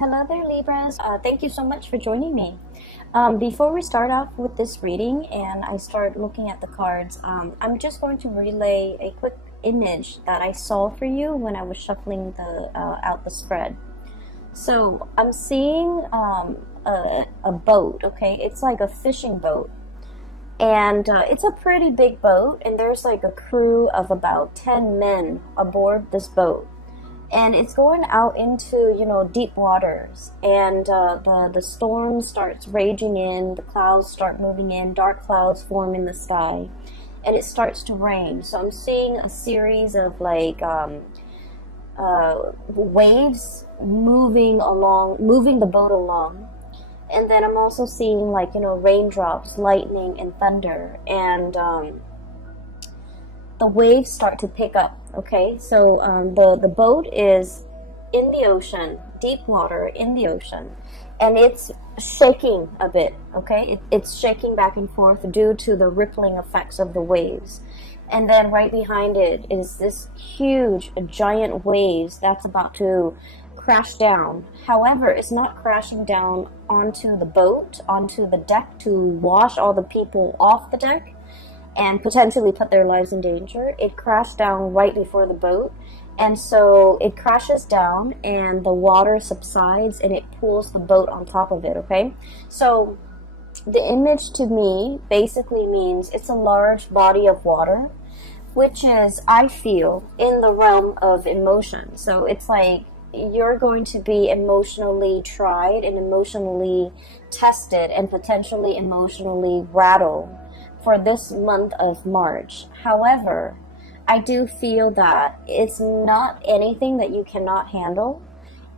Hello there, Libras. Thank you so much for joining me. Before we start off with this reading and I start looking at the cards, I'm just going to relay a quick image that I saw for you when I was shuffling out the spread. So I'm seeing a boat, okay? It's like a fishing boat. And it's a pretty big boat, and there's like a crew of about 10 men aboard this boat. And it's going out into, deep waters, and the storm starts raging in, the clouds start moving in, dark clouds form in the sky, and it starts to rain. So I'm seeing a series of like waves moving the boat along. And then I'm also seeing like, raindrops, lightning, and thunder, and the waves start to pick up, okay? So the boat is in the ocean, deep water in the ocean, and it's shaking a bit, okay? It's shaking back and forth due to the rippling effects of the waves. And then right behind it is this huge, giant waves that's about to crash down. However, it's not crashing down onto the boat, onto the deck to wash all the people off the deck and potentially put their lives in danger. It crashed down right before the boat, and so it crashes down and the water subsides and it pulls the boat on top of it, okay? So the image to me basically means it's a large body of water, which is, I feel, in the realm of emotion. So it's like you're going to be emotionally tried and emotionally tested and potentially emotionally rattled for this month of March. However, I do feel that it's not anything that you cannot handle.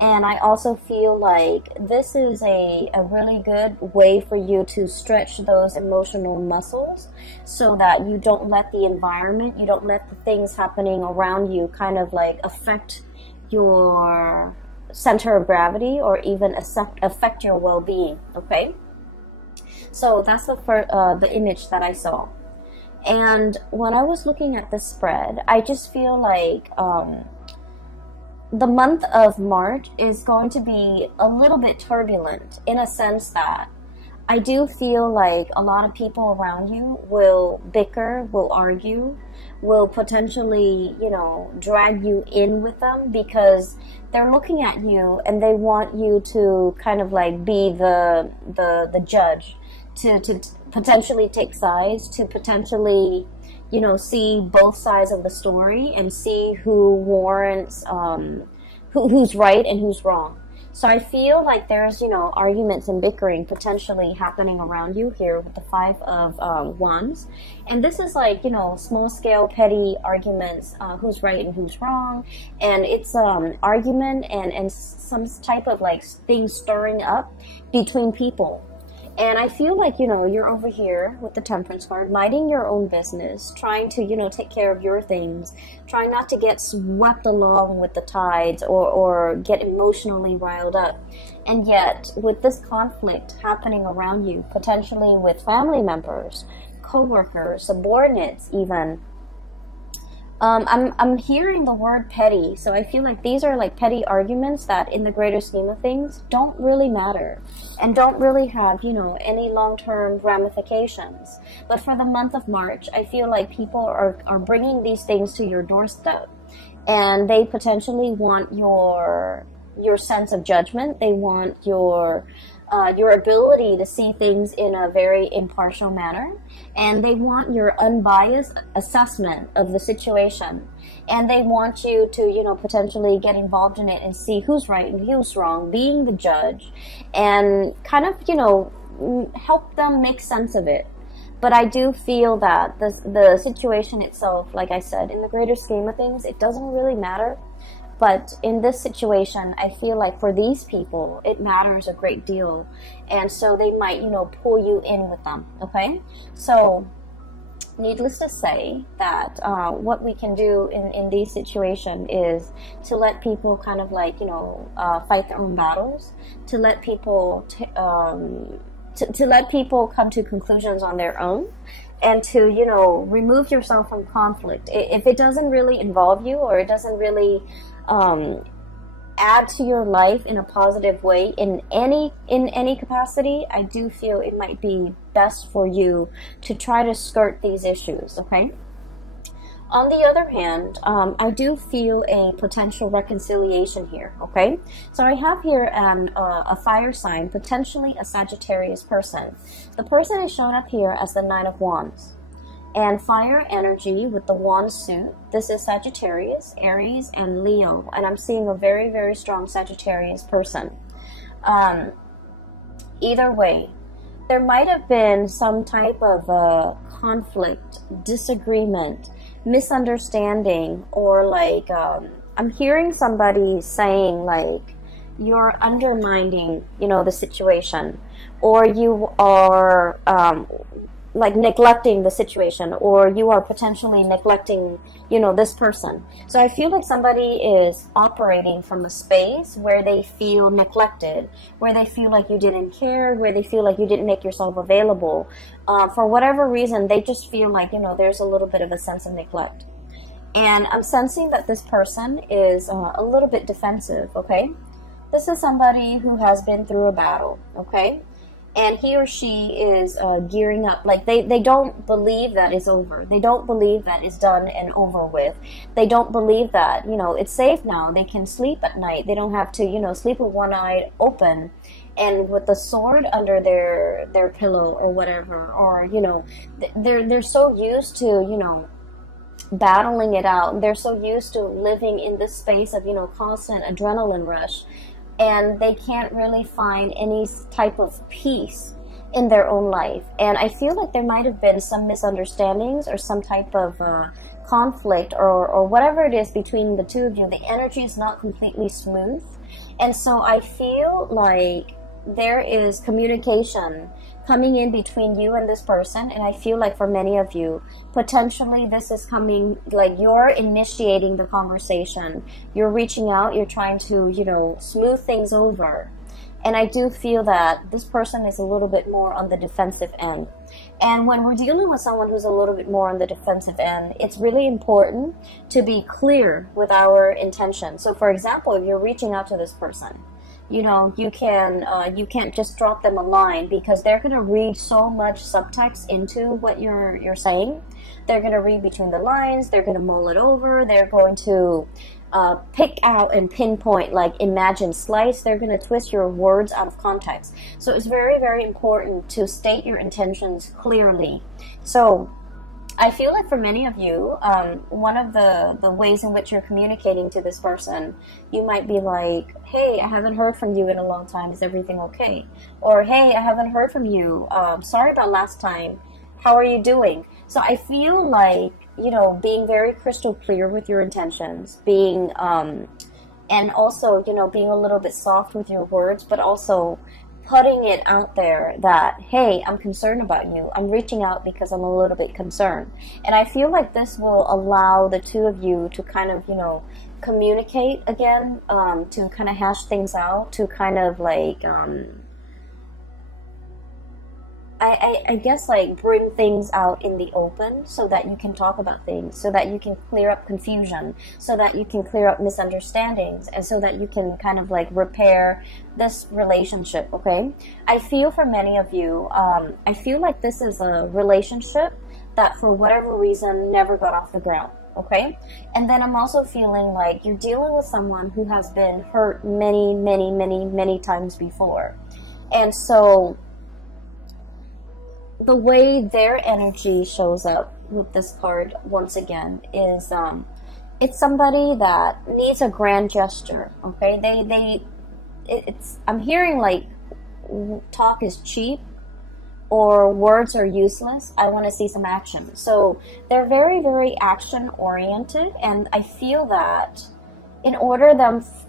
And I also feel like this is a really good way for you to stretch those emotional muscles so that you don't let the environment, you don't let the things happening around you kind of like affect your center of gravity or even affect your well-being, okay? So that's the image that I saw. And when I was looking at the spread, I just feel like the month of March is going to be a little bit turbulent in a sense that I do feel like a lot of people around you will bicker, will argue, will potentially, drag you in with them because they're looking at you and they want you to kind of like be the judge, to potentially take sides, to potentially, see both sides of the story and see who warrants, who's right and who's wrong. So I feel like there's, arguments and bickering potentially happening around you here with the Five of Wands. And this is like, small scale, petty arguments, who's right and who's wrong. And it's argument and some type of like things stirring up between people. And I feel like, you're over here with the Temperance card, minding your own business, trying to, take care of your things, trying not to get swept along with the tides or get emotionally riled up. And yet, with this conflict happening around you, potentially with family members, co-workers, subordinates even, I'm hearing the word petty, so I feel like these are like petty arguments that in the greater scheme of things don't really matter and don't really have, any long-term ramifications. But for the month of March, I feel like people are bringing these things to your doorstep and they potentially want your sense of judgment. They want your ability to see things in a very impartial manner, and they want your unbiased assessment of the situation, and they want you to, potentially get involved in it and see who's right and who's wrong, being the judge, and kind of, help them make sense of it. But I do feel that the situation itself, like I said, in the greater scheme of things, it doesn't really matter. But in this situation, I feel like for these people, it matters a great deal. And so they might, pull you in with them, okay? So needless to say that what we can do in these situations is to let people kind of like, fight their own battles, to let people, to let people come to conclusions on their own, and to, remove yourself from conflict. If it doesn't really involve you or it doesn't really add to your life in a positive way in any capacity, I do feel it might be best for you to try to skirt these issues, okay? On the other hand, I do feel a potential reconciliation here, okay? So I have here a fire sign, potentially a Sagittarius person. The person is shown up here as the Nine of Wands. And fire energy with the wand suit. This is Sagittarius, Aries, and Leo. And I'm seeing a very, very strong Sagittarius person. Either way, there might have been some type of conflict, disagreement, misunderstanding, or like I'm hearing somebody saying like you're undermining, you know, the situation, or you are like neglecting the situation, or you are potentially neglecting, you know, this person. So I feel like somebody is operating from a space where they feel neglected, where they feel like you didn't care, where they feel like you didn't make yourself available. For whatever reason, they just feel like, you know, there's a little bit of a sense of neglect. And I'm sensing that this person is a little bit defensive, okay? This is somebody who has been through a battle, okay? And he or she is gearing up. Like they don't believe that it's over. They don't believe that it's done and over with. They don't believe that, you know, it's safe now. They can sleep at night. They don't have to, you know, sleep with one eye open and with the sword under their pillow or whatever. Or, you know, they're so used to, you know, battling it out. They're so used to living in this space of, you know, constant adrenaline rush. And they can't really find any type of peace in their own life. And I feel like there might have been some misunderstandings or some type of conflict or whatever it is between the two of you. The energy is not completely smooth. And so I feel like there is communication coming in between you and this person. And I feel like for many of you, potentially this is coming, like you're initiating the conversation. You're reaching out, you're trying to, you know, smooth things over. And I do feel that this person is a little bit more on the defensive end. And when we're dealing with someone who's a little bit more on the defensive end, it's really important to be clear with our intention. So for example, if you're reaching out to this person, you know, you can't just drop them a line, because they're going to read so much subtext into what you're saying. They're going to read between the lines. They're going to mull it over. They're going to pick out and pinpoint, like imagine slice. They're going to twist your words out of context. So it's very, very important to state your intentions clearly. So I feel like for many of you, one of the ways in which you're communicating to this person, you might be like, hey, I haven't heard from you in a long time. Is everything okay? Or, hey, I haven't heard from you. Sorry about last time. How are you doing? So I feel like, you know, being very crystal clear with your intentions, being, and also, you know, being a little bit soft with your words, but also putting it out there that, hey, I'm concerned about you. I'm reaching out because I'm a little bit concerned. And I feel like this will allow the two of you to kind of, you know, communicate again, to kind of hash things out, to kind of like, I guess like bring things out in the open so that you can talk about things, so that you can clear up confusion, so that you can clear up misunderstandings, and so that you can kind of like repair this relationship, okay? I feel for many of you, I feel like this is a relationship that for whatever reason never got off the ground, okay? And then I'm also feeling like you're dealing with someone who has been hurt many, many, many, many times before. And so the way their energy shows up with this card once again is it's somebody that needs a grand gesture, okay? I'm hearing like talk is cheap or words are useless. I want to see some action. So they're very, very action oriented, and I feel that in order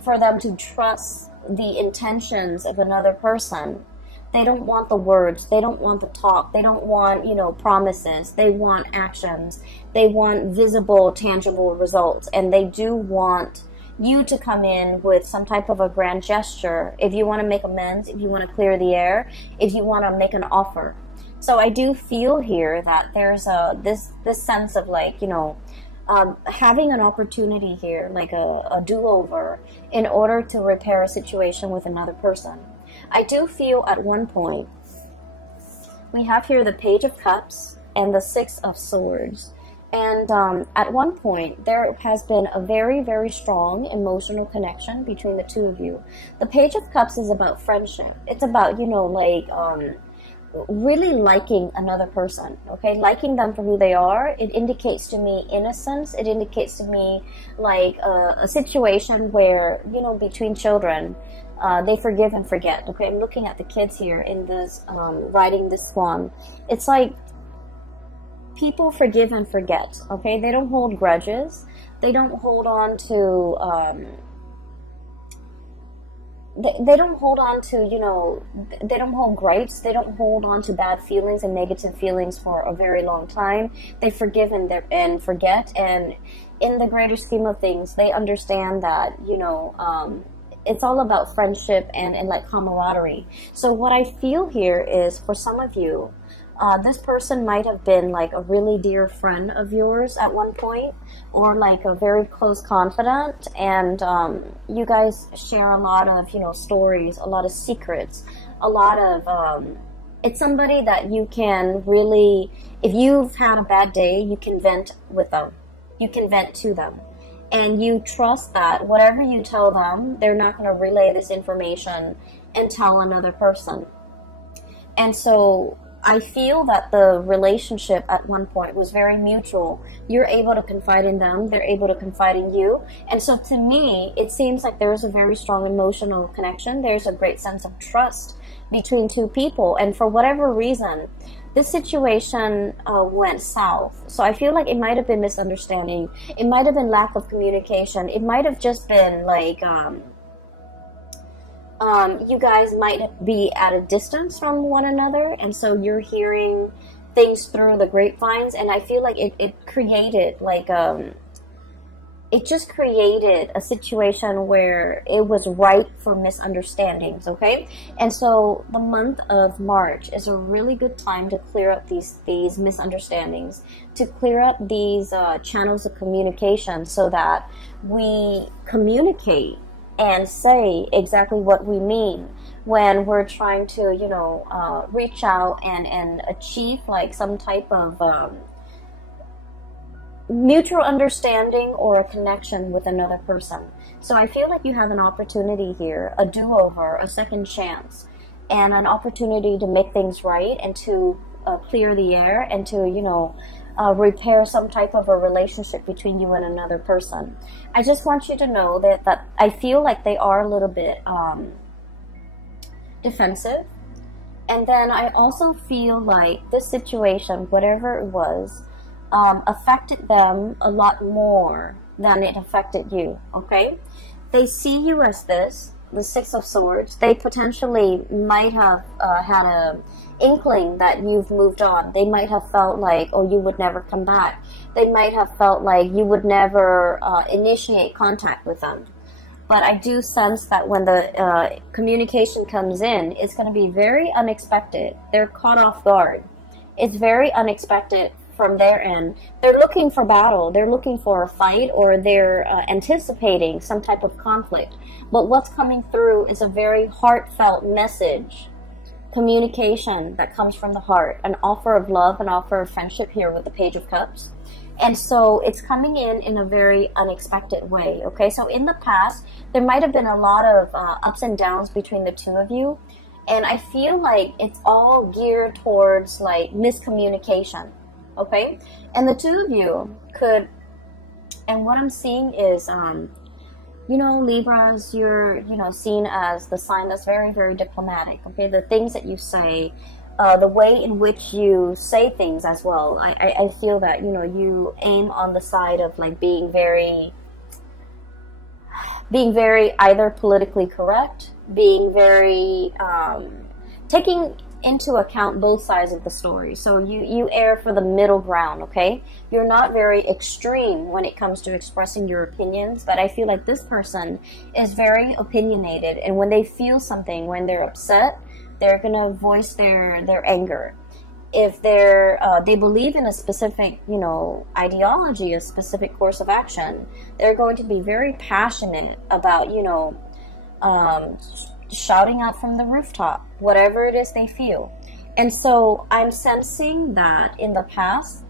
for them to trust the intentions of another person, they don't want the words, they don't want the talk, they don't want, you know, promises, they want actions, they want visible, tangible results, and they do want you to come in with some type of a grand gesture if you want to make amends, if you want to clear the air, if you want to make an offer. So I do feel here that there's this sense of like, you know, having an opportunity here, like a do-over, in order to repair a situation with another person. I do feel at one point, we have here the Page of Cups and the Six of Swords. And at one point, there has been a very, very strong emotional connection between the two of you. The Page of Cups is about friendship. It's about, you know, like, really liking another person, okay? Liking them for who they are. It indicates to me innocence. It indicates to me like a situation where, you know, between children, they forgive and forget, okay? I'm looking at the kids here in this, riding this swan. It's like people forgive and forget, okay? They don't hold grudges. They don't hold on to, they don't hold on to, you know, they don't hold gripes. They don't hold on to bad feelings and negative feelings for a very long time. They forgive and forget. And in the greater scheme of things, they understand that, you know, it's all about friendship and like camaraderie. So what I feel here is, for some of you, this person might have been like a really dear friend of yours at one point, or like a very close confidant, and you guys share a lot of, you know, stories, a lot of secrets, a lot of, it's somebody that you can really, if you've had a bad day, you can vent with them, you can vent to them, and you trust that whatever you tell them, they're not going to relay this information and tell another person. And so I feel that the relationship at one point was very mutual. You're able to confide in them, they're able to confide in you. And so to me, it seems like there's a very strong emotional connection. There's a great sense of trust between two people. And for whatever reason, this situation went south. So I feel like it might have been misunderstanding. It might have been lack of communication. It might have just been like, you guys might be at a distance from one another, and so you're hearing things through the grapevines, and I feel like it created like it just created a situation where it was ripe for misunderstandings, okay? And so the month of March is a really good time to clear up these misunderstandings, to clear up these channels of communication, so that we communicate and say exactly what we mean when we're trying to, you know, reach out and achieve like some type of mutual understanding or a connection with another person. So I feel like you have an opportunity here, a do-over, a second chance, and an opportunity to make things right and to clear the air and to, you know, repair some type of a relationship between you and another person. I just want you to know that I feel like they are a little bit defensive. And then I also feel like this situation, whatever it was, affected them a lot more than it affected you, okay? They see you as this, the Six of Swords. They potentially might have had a inkling that you've moved on. They might have felt like, oh, you would never come back. They might have felt like you would never initiate contact with them. But I do sense that when the communication comes in, it's going to be very unexpected. They're caught off guard. It's very unexpected from their end. They're looking for battle. They're looking for a fight, or they're anticipating some type of conflict. But what's coming through is a very heartfelt message, communication that comes from the heart, an offer of love, an offer of friendship here with the Page of Cups. And so it's coming in a very unexpected way, okay? So in the past, there might have been a lot of ups and downs between the two of you, and I feel like it's all geared towards like miscommunication, okay? And the two of you could, and what I'm seeing is, you know, Libras, you're, you know, seen as the sign that's very, very diplomatic, okay? The things that you say, the way in which you say things as well. I feel that, you know, you aim on the side of like being very either politically correct, being very, taking into account both sides of the story. So you err for the middle ground, okay? You're not very extreme when it comes to expressing your opinions, but I feel like this person is very opinionated, and when they feel something, when they're upset, they're gonna voice their anger. if they believe in a specific, you know, ideology, a specific course of action, they're going to be very passionate about, you know, shouting out from the rooftop, whatever it is they feel. And so I'm sensing that in the past,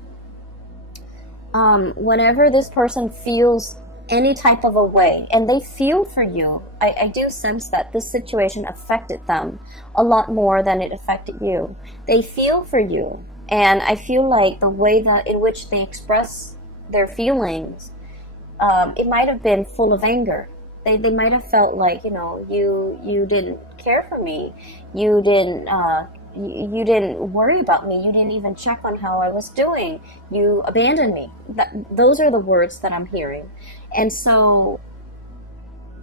whenever this person feels any type of a way, and they feel for you, I do sense that this situation affected them a lot more than it affected you. They feel for you, and I feel like the way that in which they express their feelings, it might have been full of anger. They might have felt like, you know, you didn't care for me, you didn't worry about me, you didn't even check on how I was doing, you abandoned me. Those are the words that I'm hearing. And so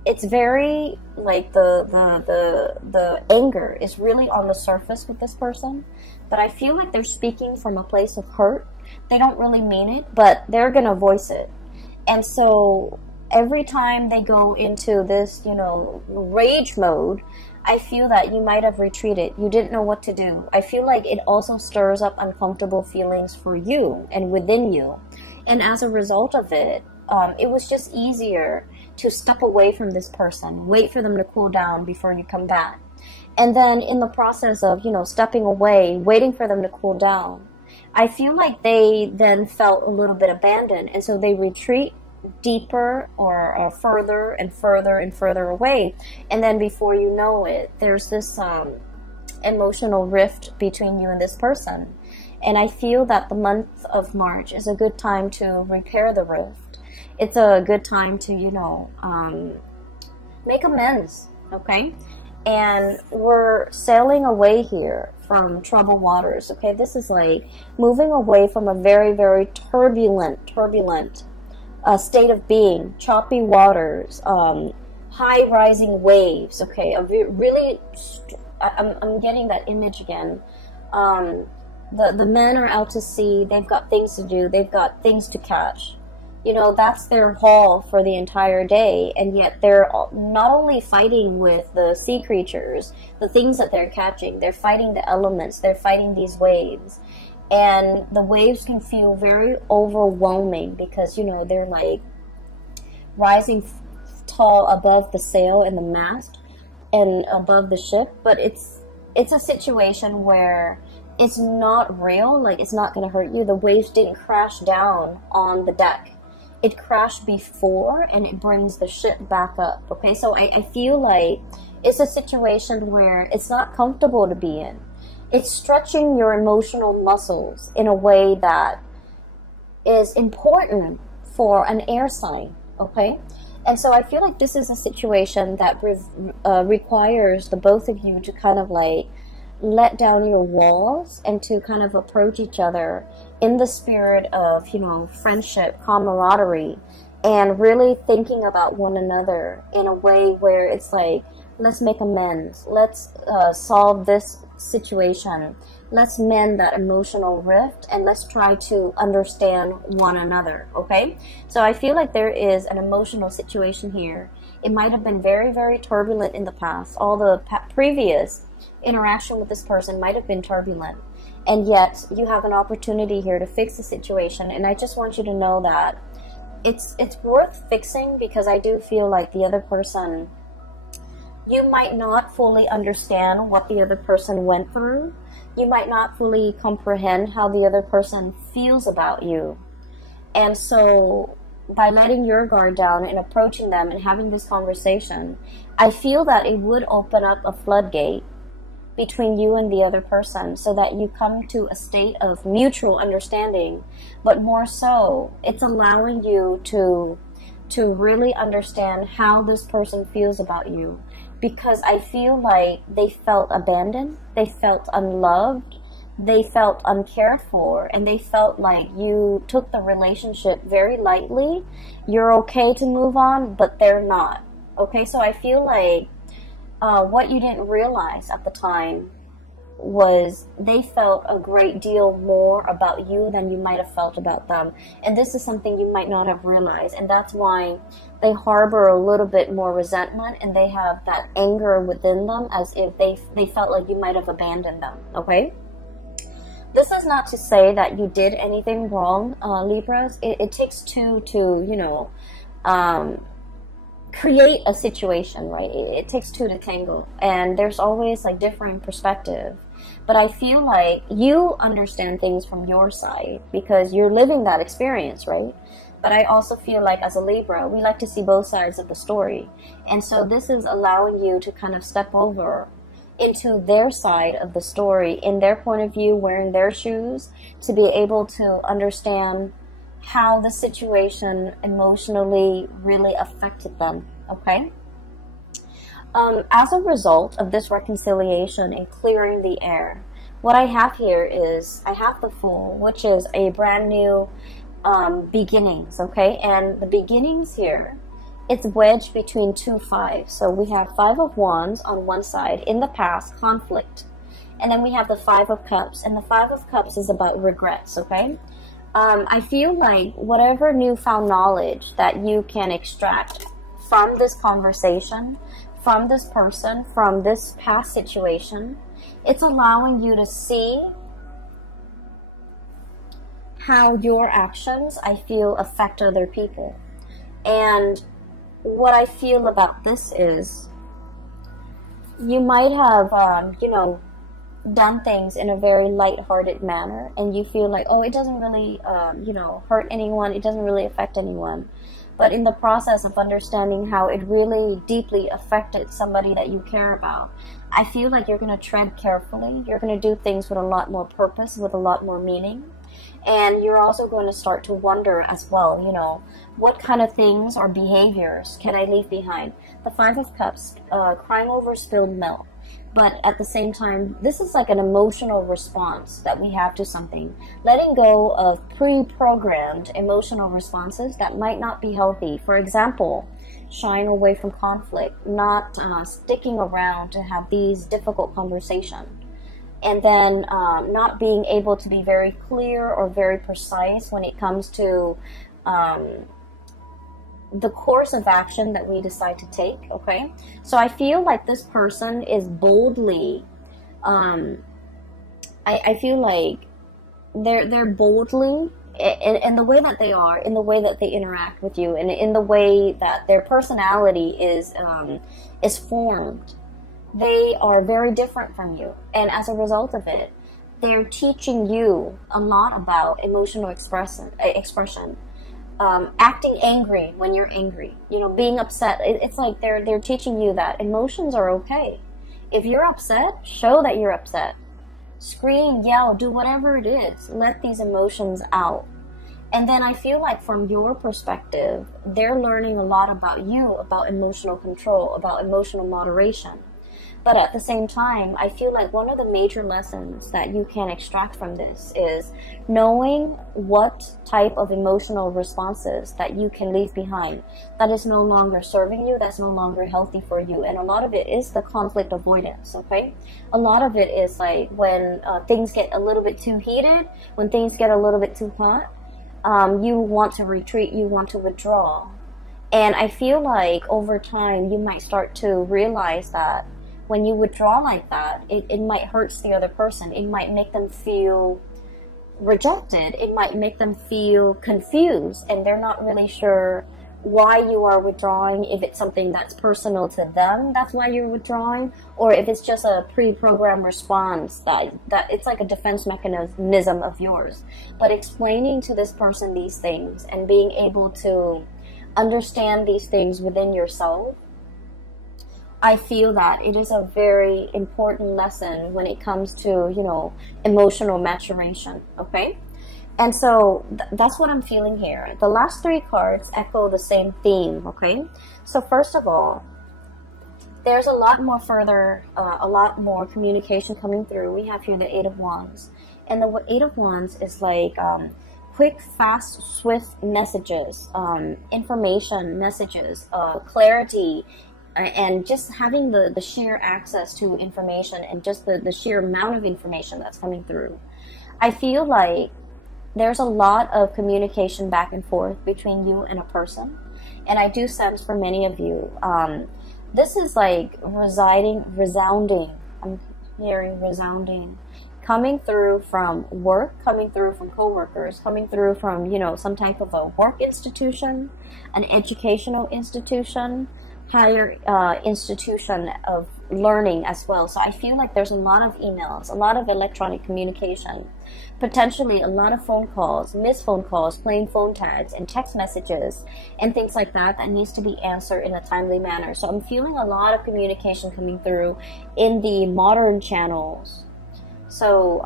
it's very like the anger is really on the surface with this person, but I feel like they're speaking from a place of hurt. They don't really mean it, but they're gonna voice it. And so every time they go into this, you know, rage mode, I feel that you might have retreated. You didn't know what to do. I feel like it also stirs up uncomfortable feelings for you and within you. And as a result of it, it was just easier to step away from this person, wait for them to cool down before you come back. And then in the process of, you know, stepping away, waiting for them to cool down, I feel like they then felt a little bit abandoned. And so they retreat deeper or further and further and further away. And then before you know it, there's this emotional rift between you and this person. And I feel that the month of March is a good time to repair the rift. It's a good time to, you know, make amends, okay? And we're sailing away here from troubled waters, okay? This is like moving away from a very, very turbulent state of being, choppy waters, high rising waves, okay? I'm getting that image again. The men are out to sea, they've got things to do, they've got things to catch. You know, that's their haul for the entire day, and yet they're not only fighting with the sea creatures, the things that they're catching, they're fighting the elements, they're fighting these waves. And the waves can feel very overwhelming because, you know, they're like rising tall above the sail and the mast and above the ship. But it's a situation where it's not real, like it's not going to hurt you. The waves didn't crash down on the deck. It crashed before and it brings the ship back up, okay? So I feel like it's a situation where it's not comfortable to be in. It's stretching your emotional muscles in a way that is important for an air sign, okay? And so I feel like this is a situation that requires the both of you to kind of like let down your walls and to kind of approach each other in the spirit of, you know, friendship, camaraderie, and really thinking about one another in a way where it's like, let's make amends, let's solve this situation, let's mend that emotional rift, and let's try to understand one another, okay? So I feel like there is an emotional situation here. It might have been very, very turbulent in the past. All the previous interaction with this person might have been turbulent, and yet you have an opportunity here to fix the situation. And I just want you to know that it's worth fixing, because I do feel like the other person, you might not fully understand what the other person went through. You might not fully comprehend how the other person feels about you. And so by letting your guard down and approaching them and having this conversation, I feel that it would open up a floodgate between you and the other person, so that you come to a state of mutual understanding. But more so, it's allowing you to really understand how this person feels about you. Because I feel like they felt abandoned, they felt unloved, they felt uncared for, and they felt like you took the relationship very lightly. You're okay to move on, but they're not. Okay, so I feel like what you didn't realize at the time was they felt a great deal more about you than you might have felt about them. And this is something you might not have realized, and that's why they harbor a little bit more resentment, and they have that anger within them, as if they felt like you might have abandoned them, okay? This is not to say that you did anything wrong, Libras. It takes two to, you know, create a situation, right? It takes two to tango, and there's always like different perspective. But I feel like you understand things from your side because you're living that experience, right? But I also feel like as a Libra, we like to see both sides of the story. And so this is allowing you to kind of step over into their side of the story, in their point of view, wearing their shoes, to be able to understand how the situation emotionally really affected them, okay? As a result of this reconciliation and clearing the air, what I have here is, I have the Fool, which is a brand new beginnings, okay? And the beginnings here, it's wedged between two fives. So we have Five of Wands on one side, in the past, conflict. And then we have the Five of Cups, and the Five of Cups is about regrets, okay? I feel like whatever newfound knowledge that you can extract from this conversation, from this person, from this past situation, it's allowing you to see how your actions, I feel, affect other people. And what I feel about this is, you might have, you know, done things in a very light-hearted manner, and you feel like, oh, it doesn't really, you know, hurt anyone, it doesn't really affect anyone. But in the process of understanding how it really deeply affected somebody that you care about, I feel like you're going to tread carefully. You're going to do things with a lot more purpose, with a lot more meaning. And you're also going to start to wonder as well, you know, what kind of things or behaviors can I leave behind? The Five of Cups, crying over spilled milk. But at the same time, this is like an emotional response that we have to something. Letting go of pre-programmed emotional responses that might not be healthy. For example, shying away from conflict, not sticking around to have these difficult conversations. And then not being able to be very clear or very precise when it comes to the course of action that we decide to take, okay? So I feel like this person is boldly, I feel like they're boldly, in the way that they are, in the way that they interact with you, and in the way that their personality is formed. They are very different from you, and as a result of it, they're teaching you a lot about emotional expression. Acting angry when you're angry, you know, being upset. It's like they're teaching you that emotions are okay. If you're upset, show that you're upset. Scream, yell, do whatever it is. Let these emotions out. And then I feel like from your perspective, they're learning a lot about you, about emotional control, about emotional moderation. But at the same time, I feel like one of the major lessons that you can extract from this is knowing what type of emotional responses that you can leave behind that is no longer serving you, that's no longer healthy for you. And a lot of it is the conflict avoidance, okay? A lot of it is like when things get a little bit too heated, when things get a little bit too hot, you want to retreat, you want to withdraw. And I feel like over time, you might start to realize that when you withdraw like that, it might hurt the other person. It might make them feel rejected. It might make them feel confused, and they're not really sure why you are withdrawing, if it's something that's personal to them, that's why you're withdrawing, or if it's just a pre-programmed response that it's like a defense mechanism of yours. But explaining to this person these things and being able to understand these things within yourself, I feel that it is a very important lesson when it comes to, you know, emotional maturation, okay? And so that's what I'm feeling here. The last three cards echo the same theme, okay? So first of all, there's a lot more communication coming through. We have here the Eight of Wands. And the Eight of Wands is like quick, fast, swift messages, information messages, clarity, and just having the sheer access to information and just the sheer amount of information that's coming through. I feel like there's a lot of communication back and forth between you and a person. And I do sense for many of you, this is like resounding, I'm hearing resounding coming through from work, coming through from coworkers, coming through from, you know, some type of a work institution, an educational institution, higher institution of learning as well. So I feel like there's a lot of emails, a lot of electronic communication, potentially a lot of phone calls, missed phone calls, playing phone tags and text messages and things like that that needs to be answered in a timely manner. So I'm feeling a lot of communication coming through in the modern channels. So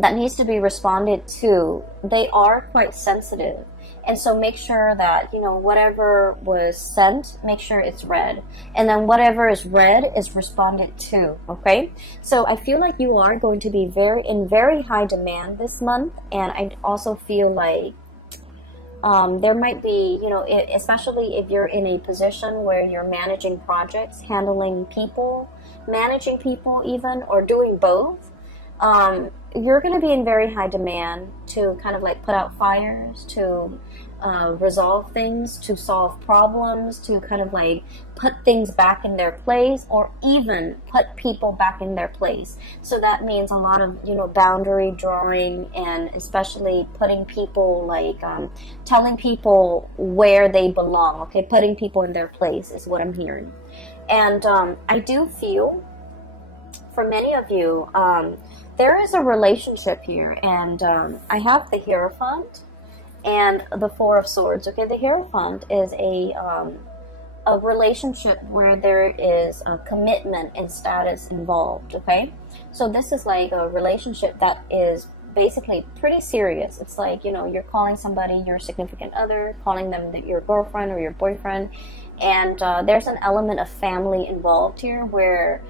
that needs to be responded to. They are quite sensitive. And so make sure that, you know, whatever was sent, make sure it's read. And then whatever is read is responded to, okay? So I feel like you are going to be in very high demand this month. And I also feel like there might be, you know, especially if you're in a position where you're managing projects, handling people, managing people even, or doing both, you're going to be in very high demand to kind of like put out fires, to resolve things, to solve problems, to kind of like put things back in their place, or even put people back in their place. So that means a lot of, you know, boundary drawing, and especially putting people like telling people where they belong, okay? Putting people in their place is what I'm hearing. And I do feel for many of you, there is a relationship here, and I have the Hierophant and the Four of Swords. Okay, the Hierophant is a relationship where there is a commitment and status involved. Okay, so this is like a relationship that is basically pretty serious. It's like, you know, you're calling somebody your significant other, calling them your girlfriend or your boyfriend, and there's an element of family involved here where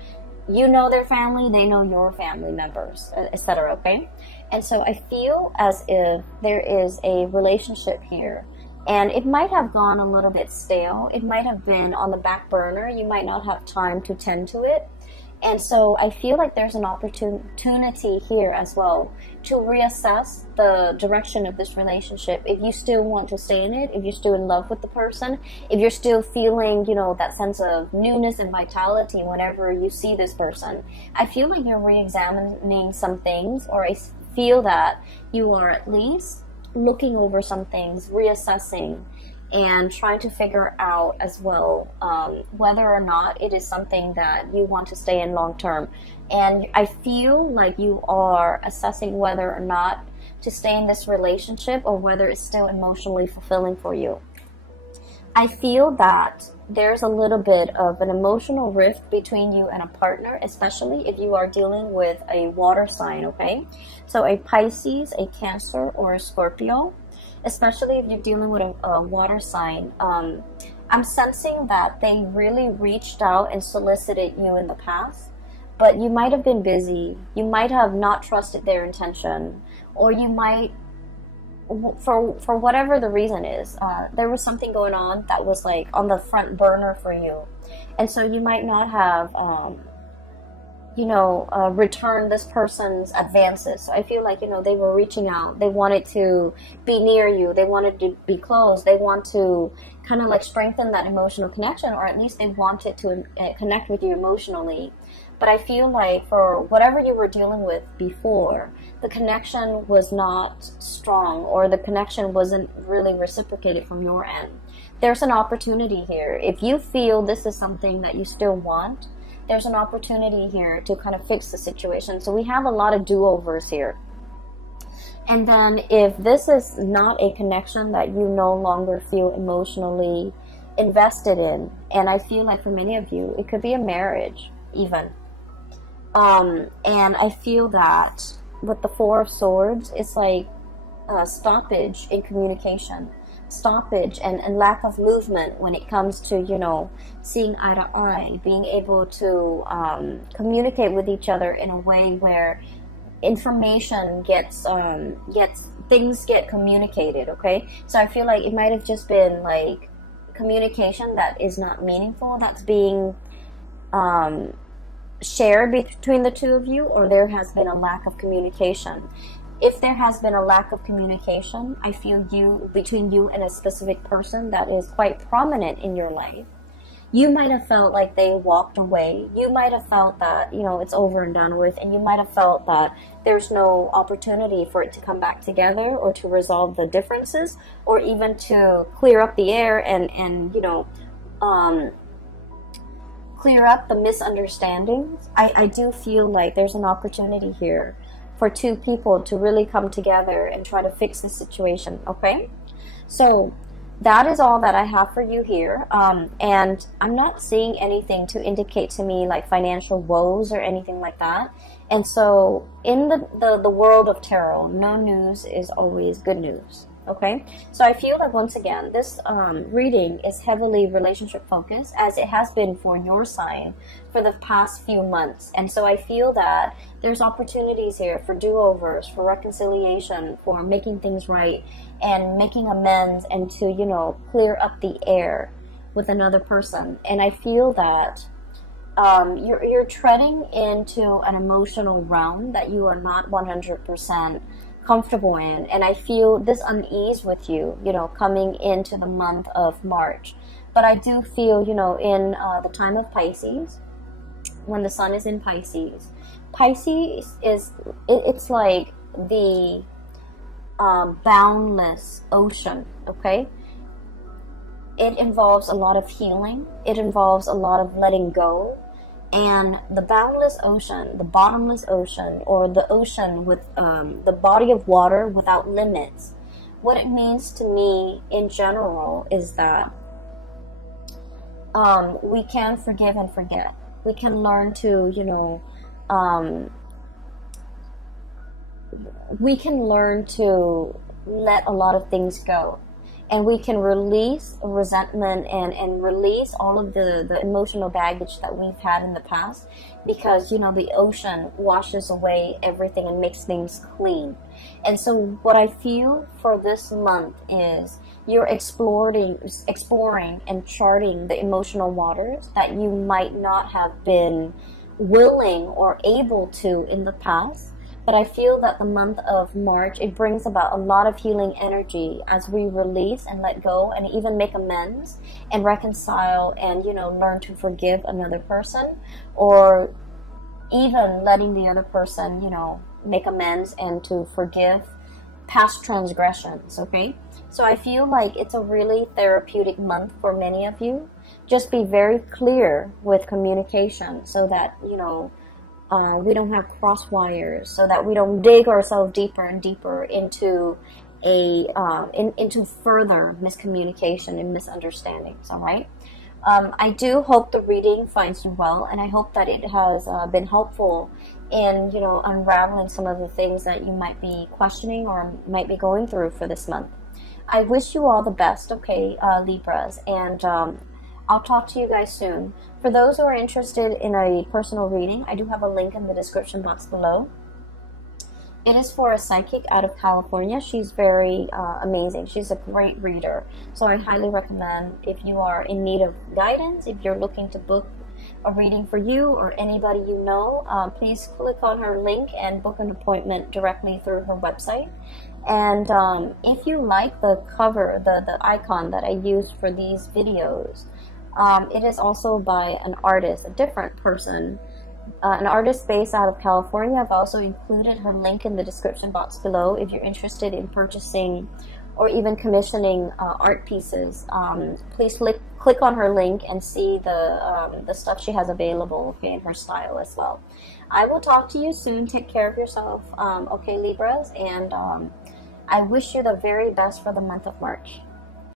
you know their family, they know your family members, etc. Okay, and so I feel as if there is a relationship here, and it might have gone a little bit stale. It might have been on the back burner. You might not have time to tend to it. And so I feel like there's an opportunity here as well to reassess the direction of this relationship. If you still want to stay in it, if you're still in love with the person, if you're still feeling, you know, that sense of newness and vitality whenever you see this person, I feel like you're re-examining some things, or I feel that you are at least looking over some things, reassessing, and trying to figure out as well whether or not it is something that you want to stay in long term. And I feel like you are assessing whether or not to stay in this relationship, or whether it's still emotionally fulfilling for you. I feel that there's a little bit of an emotional rift between you and a partner, especially if you are dealing with a water sign, okay? So a Pisces, a Cancer, or a Scorpio. Especially if you're dealing with a water sign, I'm sensing that they really reached out and solicited you in the past, but you might have been busy. You might have not trusted their intention, or you might, for whatever the reason is, there was something going on that was like on the front burner for you, and so you might not have return this person's advances. So I feel like, you know, they were reaching out. They wanted to be near you. They wanted to be close. They want to kind of like strengthen that emotional connection, or at least they wanted to connect with you emotionally. But I feel like for whatever you were dealing with before, the connection was not strong, or the connection wasn't really reciprocated from your end. There's an opportunity here. If you feel this is something that you still want, there's an opportunity here to kind of fix the situation. So we have a lot of do-overs here. And then if this is not a connection that you no longer feel emotionally invested in, and I feel like for many of you, it could be a marriage even. And I feel that with the Four of Swords, it's like a stoppage in communication. Stoppage and lack of movement when it comes to, you know, seeing eye to eye, being able to communicate with each other in a way where information things get communicated, okay? So I feel like it might have just been like communication that is not meaningful, that's being shared between the two of you, or there has been a lack of communication. If there has been a lack of communication, I feel between you and a specific person that is quite prominent in your life, You might have felt like they walked away. You might have felt that, you know, it's over and done with, and you might have felt that there's no opportunity for it to come back together or to resolve the differences or even to clear up the air and you know, clear up the misunderstandings. I do feel like there's an opportunity here for two people to really come together and try to fix the situation, okay? So that is all that I have for you here, and I'm not seeing anything to indicate to me like financial woes or anything like that. And so in the world of tarot, no news is always good news. Okay, so I feel like once again this reading is heavily relationship focused, as it has been for your sign for the past few months. And so I feel that there's opportunities here for do-overs, for reconciliation, for making things right and making amends, and to, you know, clear up the air with another person. And I feel that you're treading into an emotional realm that you are not 100% comfortable in, and I feel this unease with you, you know, coming into the month of March. But I do feel, you know, in the time of Pisces, when the sun is in Pisces, Pisces is, it's like the boundless ocean, okay? It involves a lot of healing. It involves a lot of letting go. And the boundless ocean, the bottomless ocean, or the ocean with the body of water without limits, what it means to me in general is that we can forgive and forget. We can learn to, you know, we can learn to let a lot of things go. And we can release resentment and release all of the emotional baggage that we've had in the past, because, you know, the ocean washes away everything and makes things clean. And so what I feel for this month is you're exploring and charting the emotional waters that you might not have been willing or able to in the past. But I feel that the month of March, it brings about a lot of healing energy as we release and let go and even make amends and reconcile and, you know, learn to forgive another person, or even letting the other person, you know, make amends and to forgive past transgressions, okay? So I feel like it's a really therapeutic month for many of you. Just be very clear with communication so that, you know, we don't have cross wires, so that we don't dig ourselves deeper and deeper into into further miscommunication and misunderstandings. All right. I do hope the reading finds you well, and I hope that it has been helpful in, you know, unraveling some of the things that you might be questioning or might be going through for this month. I wish you all the best, okay, Libras, and I'll talk to you guys soon. For those who are interested in a personal reading, I do have a link in the description box below. It is for a psychic out of California. She's very amazing. She's a great reader. So I highly recommend, if you are in need of guidance, if you're looking to book a reading for you or anybody you know, please click on her link and book an appointment directly through her website. And if you like the cover, the icon that I use for these videos, it is also by an artist, a different person, an artist based out of California. I've also included her link in the description box below if you're interested in purchasing or even commissioning art pieces. Please click on her link and see the stuff she has available, okay, in her style as well. I will talk to you soon. Take care of yourself, okay, Libras, and I wish you the very best for the month of March.